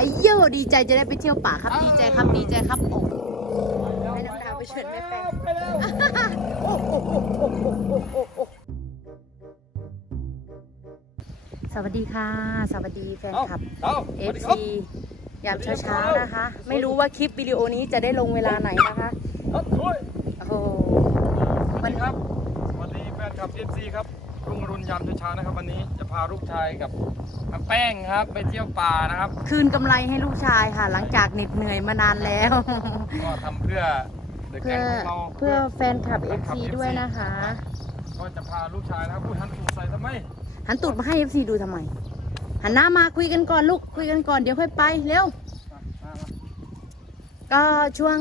อ้เยี่ยวดีใจจะได้ไปเที่ยวป่าครับดีใจครับดีใจครับโอ้ให้น้ำดาวไปเชิญแม่แป้งไปแล้วสวัสดีค่ะ สวัสดีแฟนคลับเอา FC ยามเช้าๆนะคะ ไม่รู้ว่าคลิปวิดีโอนี้จะได้ลงเวลาไหนนะคะครับช่วยโอ้โหสวัสดีครับ สวัสดีแฟนคลับ FC ครับ รุ่งอรุณยามเช้าๆนะครับ วันนี้จะพาลูกชายกับน้าแป้งครับ ไปเที่ยวป่านะครับ คืนกำไรให้ลูกชายค่ะ หลังจากเหน็ดเหนื่อยมานานแล้ว ก็ทำเพื่อเด็กเพื่แก๊องของเราเพื่อแฟนคลับ FC ด้วยนะคะ ก็จะพาลูกชายนะครับพูดทันถูกใส่ทำไมหันตูดมาให้ FC ดูทำไม หันหน้ามาคุยกันก่อนลูกคุยกันก่อนเดี๋ยวค่อยไปเร็ว มามาก็ช่วง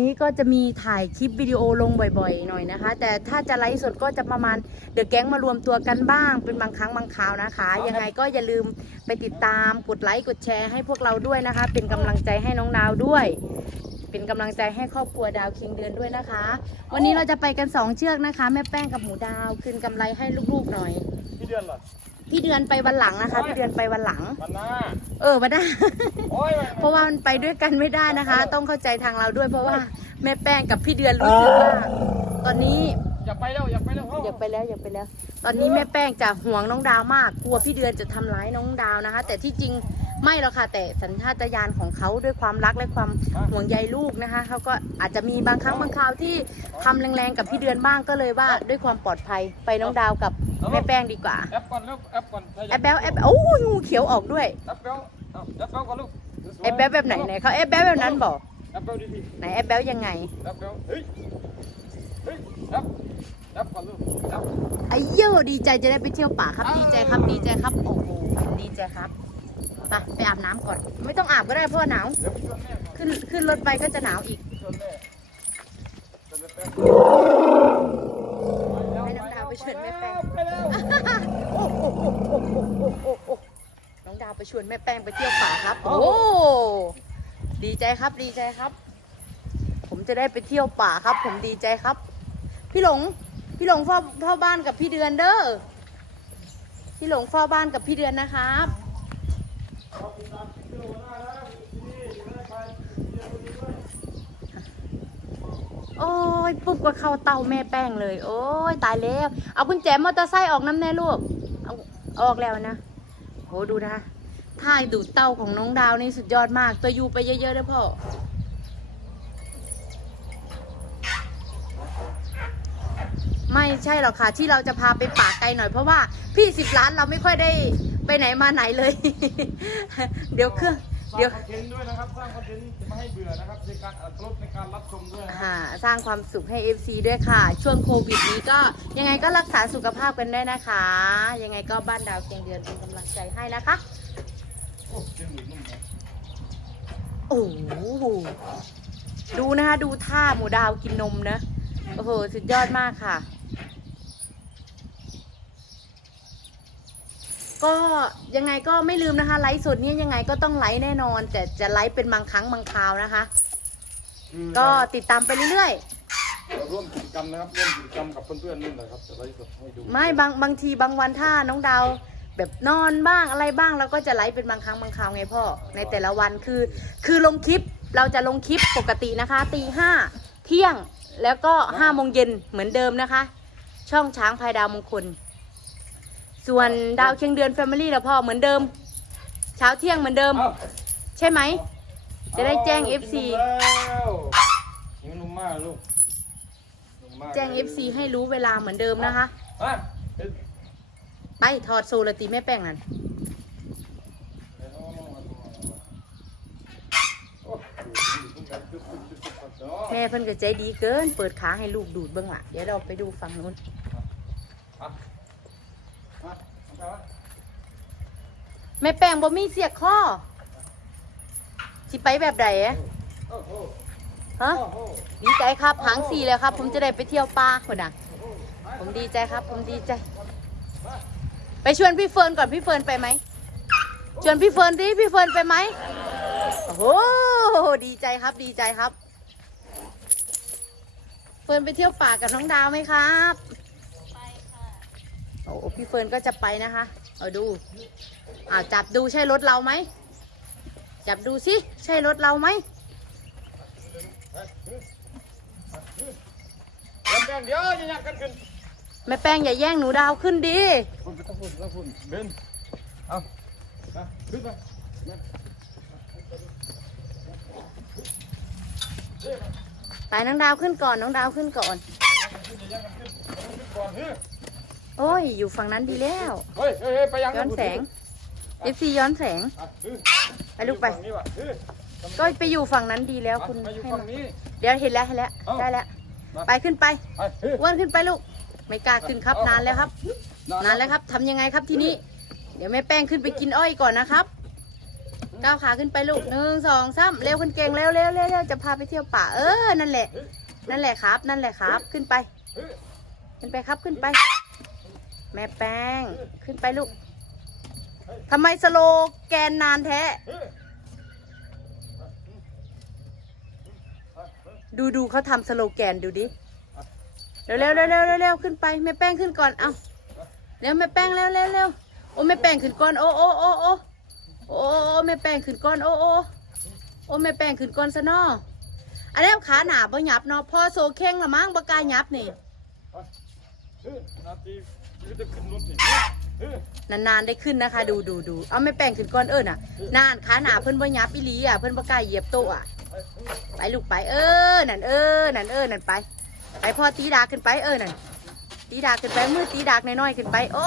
นี้ก็จะมีถ่ายคลิปวิดีโอลงบ่อยๆ หน่อยนะคะ แต่ถ้าจะไลฟ์สดก็จะประมาณเดอะแก๊งมารวมตัวกันบ้าง เป็นบางครั้งบางคราวนะคะ ยังไงก็อย่าลืมไปติดตามกดไลค์กดแชร์ให้พวกเราด้วยนะคะ เป็นกำลังใจให้น้องดาวด้วย เป็นกำลังใจให้ครอบครัวดาวคิงเดือนด้วยนะคะ วันนี้เราจะไปกันสองเชือกนะคะ แม่แป้งกับหมูดาวคืนกำไรให้ลูกๆหน่อยพี่เดือนเหรอพี่เดือนไปวันหลังนะคะ พี่เดือนไปวันหลังวันหน้าเออมาได้ โอ้ยเพราะว่ามันไปด้วยกันไม่ได้นะคะ ต้องเข้าใจทางเราด้วย เพราะว่าแม่แป้งกับพี่เดือนรู้สึกว่าตอนนี้อย่าไปแล้วอย่าไปแล้วอย่าไปแล้วอย่าไปแล้ว ตอนนี้แม่แป้งจะห่วงน้องดาวมาก กลัวพี่เดือนจะทำร้ายน้องดาวนะคะ แต่ที่จริง ไม่หรอกค่ะ แต่สัญชาตญาณของเขาด้วยความรักและความห่วงใยลูกนะคะเขาก็อาจจะมีบางครั้งบางคราวที่ทำแรงๆกับพี่เดือนบ้างก็เลยว่าด้วยความปลอดภัยไปน้องดาวกับแม่แป้งดีกว่าแอปก่อนลูกแอปก่อนแอบแบลแอบโอ้ยงูเขียวออกด้วยแอปเบลเอาแอปเบลก่อนลูกแอบแบลแบบไหนไหนเขาแอบแบลแบบนั้นบอกแอปเบลดีไหนแอบแบลยังไงๆแอปเบลเฮ้ยเฮ้ยแอปแอปก่อนลูกแอปไอ้เยี่ยวดีใจจะได้ไปเที่ยวป่าครับดีใจครับดีใจครับโอ้โหดีใจครับ ไปไปอาบน้ำก่อน ไม่ต้องอาบก็ได้เพราะว่าหนาวเดี๋ยวไปชวนแม่ก่อนขึ้นขึ้นรถไปก็จะหนาวอีกชวนแม่ชวนแม่แป๊บให้น้องดาวไปชวนแม่แป้งไปแล้วน้องดาวไปชวนแม่แป้งไปเที่ยวป่าครับ โอ้ดีใจครับดีใจครับ ผมจะได้ไปเที่ยวป่าครับ ผมดีใจครับ พี่หลง พี่หลงเฝ้าเฝ้าบ้านกับพี่เดือนเด้อพี่หลงเฝ้าบ้านกับพี่เดือนนะครับ โอ้ยปุ๊บก็เข้าเตาแม่แป้งเลย โอ้ยตายแล้ว เอากุญแจมอเตอร์ไซค์ออกน้ำแน่ลูกเอาออกแล้วนะโหดูนะท่ายดูดเต้าของน้องดาวนี่สุดยอดมาก ตัวยูไปเยอะๆเด้อพ่อไม่ใช่หรอกค่ะ ที่เราจะพาไปป่าไกลหน่อยเพราะว่าพี่สิบล้านเราไม่ค่อยได้ ไปไหนมาไหนเลย เดี๋ยวเครื่องสเดี๋ยวร้างคอนเทนต์ด้วยนะครับ สร้างคอนเทนต์จะไม่ให้เบื่อนะครับในการอัดรถในการรับชมด้วยนะครับอ่าสร้างความสุขให้ FC ด้วยค่ะ ช่วงโควิดนี้ก็ยังไงก็รักษาสุขภาพกันได้วยนะคะ ยังไงก็บ้านดาวเคียงเดือนเป็นกำลังใจให้นะคะ โอ้เสียงหนุ่มนุ่มนะโอ้โหดูนะคะ ดูท่าหมูดาวกินนมนะ โอ้โห สุดยอดมากค่ะ ก็ยังไงก็ไม่ลืมนะคะ ไลฟ์สดนี้ยังไงก็ต้องไลฟ์แน่นอน แต่จะไลฟ์เป็นบางครั้งบางคราวนะคะคือก็ติดตามไปเรื่อยเราร่วมกิจกรรมนะครับร่วมกิจกรรมกับเพื่อนๆนี่แหละครับจะไลฟ์สดให้ดูๆ ไม่บางบางทีบางวันถ้าน้องดาวแบบนอนบ้างอะไรบ้างเราก็จะไลฟ์เป็นบางครั้งบางคราวไงพ่อในแต่ละวันคือ คือลงคลิปเราจะลงคลิปปกตินะคะตีห้าเที่ยงแล้วก็ห้าโมงเย็นเหมือนเดิมนะคะ ช่องช้างพายดาวมงคล ส่วนดาวเคียงเดือนแฟมิลี่เราพ่อเหมือนเดิม เช้าเที่ยงเหมือนเดิมเอ้าใช่ไหม จะได้แจ้งเอา FC กินนมแล้วกินนมมากลูกนมมากแจ้ง FC ให้รู้เวลาเหมือนเดิมนะคะ อะเอ็ดไปถอดโซลตีแม่แป้งนั่นโอ้โหอยู่ตรงกันจุ๊บจุ๊บจุ๊บจุ๊บจุ๊บจุ๊บแม่เพิ่นก็ใจดีเกิน เปิดขาให้ลูกดูดเบื้องหลังเดี๋ยวเราไปดูฝั่งนู้น อะ แม่แป้งบ่มีเสียกข้อสิไปแบบใดอะโอ้โหฮะดีใจครับหางสี่แล้วครับ ผมจะได้ไปเที่ยวป่าคนน่ะ ผมดีใจครับ ผมดีใจ ไปชวนพี่เฟิร์นก่อนพี่เฟิร์นไปไหมชวนพี่เฟิร์นดิพี่เฟิร์นไปไหมโอ้โหดีใจครับดีใจครับ เฟิร์นไปเที่ยวป่ากับน้องดาวไหมครับ โอ้พี่เฟิร์นก็จะไปนะคะ เอาดูอ่าจับดูใช่รถเราไหม จับดูสิ ใช่รถเราไหมเดินแป้งเดี๋ยวอย่ายักกันขึ้นแม่แป้งอย่าแย่งหนูดาวขึ้นดิคุณไปต้องคุณต้องคุณเดินเอามาขึ้นไปมาไปน้องดาวขึ้นก่อน น้องดาวขึ้นก่อน โอ้ย อยู่ฝั่งนั้นดีแล้ว เฮ้ยเฮ้ยเฮ้ยไปยังย้อนแสง FC ย้อนแสงอะเฮ้ยไปลูกไปฝั่งนี้ว่ะเฮ้ยก็ไปอยู่ฝั่งนั้นดีแล้วอะคุณมาอยู่ให้ฝั่งมานี้เดี๋ยวเห็นแล้วเห็นแล้วเอ้าได้แล้วมาไปขึ้นไปไปเฮ้ยอ้วนขึ้นไปลูก ไม่กล้าขึ้นครับเอานานแล้วครับ นานแล้วครับทำยังไงครับที่นี้ เดี๋ยวแม่แป้งขึ้นไปกินอ้อยก่อนนะครับก้าวขาขึ้นไปลูกหนึ่งสองสามเร็วคนเก่งเร็วเร็วเร็วเร็วจะพาไปเที่ยวป่า เออ นั่นแหละ นั่นแหละครับ นั่นแหละครับ ขึ้นไปเฮ้ยขึ้นไปครับขึ้นไป แม่แป้ง ขึ้นไปลูกทำไมสโลแกนนานแท้ ดูดูเขาทำสโลแกนดูดิ เร็วเร็วเร็วเร็วเร็วขึ้นไปแม่แป้งขึ้นก่อน เอาเร็วแม่แป้งเร็วเร็วเร็วโอ้แม่แป้งขึ้นก่อน โอ้โอ้โอ้โอ้โอ้แม่แป้งขึ้นก่อน โอ้โอ้โอ้แม่แป้งขึ้นก่อนซะนาะอันนี้ขาหนาบ่หยับเนาะพอโซเข่งละมั้งบ่กล้าหยับนี่ นานๆได้ขึ้นนะคะ ดูดูดูเอาแม่แป้งขึ้นก่อนเอิญน่ะนานขาหนาเพิ่นบ่ยับอีหลีอะเพิ่นบ่กล้าเหยียบโต๊ะอะไปลูกไปเออนั่นเออนั่นเออนั่นไป ไปพ่อตีดาขึ้นไปเออนั่นตีดาขึ้นไปมือตีดากน้อยๆขึ้นไป โอ้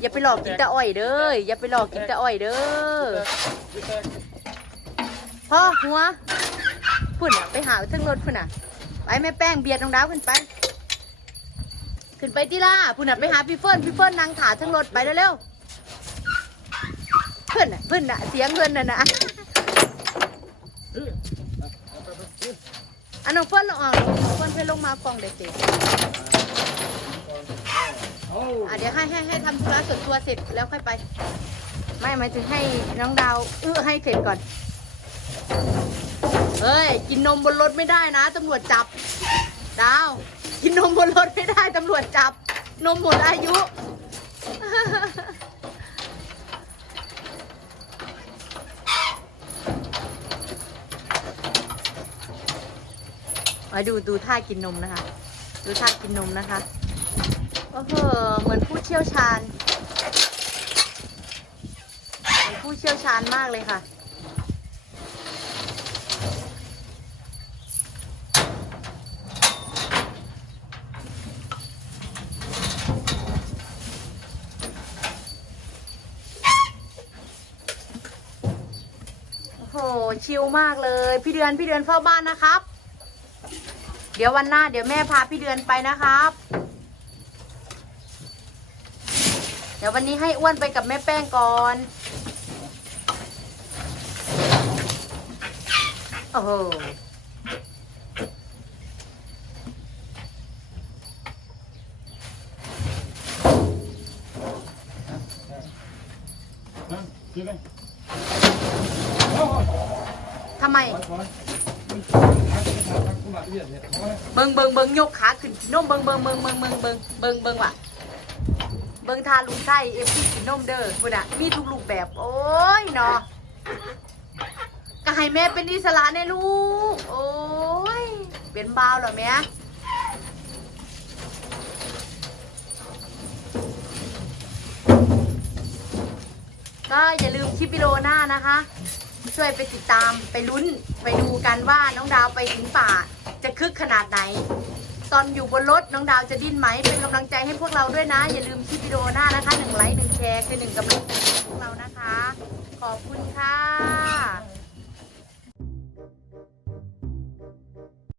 อย่าไปหลอกกินแต่อ้อยเด้ออย่าไปหลอกกินแต่อ้อยเด้อพี่แตกพ่อหัวพุ่นอะไปหาทั้งรถพุ่นอะไปแม่แป้งเบียดน้องดาวขึ้นไป ขึ้นไปที่ล่าพุ่นอะไปหาพี่เฟิร์นพี่เฟิร์นนางถาทั้งรถไปเร็วๆเพื่อนอะเพื่อนอะเสียงเงินน่ะนะอันน้องเฟิร์นลงอะน้อเฟิร์นเพื่อนลงมากองเด็กสิเอาอะเดี๋ยวให้ให้ให้ทำธุระส่วนตัวเสร็จแล้วค่อยไป ไม่หมายถึงให้น้องดาวเออให้เสร็จก่อนเฮ้ย กินนมบนรถไม่ได้นะตำรวจจับ ดาว กินนมบนรถไม่ได้ตำรวจจับ นมหมดอายุ มาดูดูท่ากินนมนะคะ ดูท่ากินนมนะคะโอ้โหเหมือนผู้เชี่ยวชาญ เหมือนผู้เชี่ยวชาญมากเลยค่ะ ชิลมากเลย พี่เดือนพี่เดือนเฝ้าบ้านนะครับ เดี๋ยววันหน้าเดี๋ยวแม่พาพี่เดือนไปนะครับ เดี๋ยววันนี้ให้อ้วนไปกับแม่แป้งก่อนโอ้โหนั่นกินเลยเอาเอา ทำไม เบิงเบิงเบิงยกขาขึ้นนมเบิงเบิงเบิงเบิงเบิงเบิงเบิงเบิงว่ะเบิงทาลุงไส้เอฟซีกินนมเด้อคุณอะมีทุกรูปแบบ โอ้ยเนาะก็ให้แม่เป็นอิสระแน่ลูก โอ้ย เป็นบ้าวเหรอแม่ก็อย่าลืมคลิปวิดีโอหน้านะคะ ช่วยไปติดตามไปลุ้นไปดูกันว่าน้องดาวไปถึงป่าจะคึกขนาดไหน ตอนอยู่บนรถน้องดาวจะดิ้นไหมเป็นกำลังใจให้พวกเราด้วยนะ อย่าลืมคลิปวิดีโอหน้านะคะหนึ่งไลค์หนึ่งแชร์คือหนึ่งกำลังใจให้พวกเรานะคะ ขอบคุณค่ะ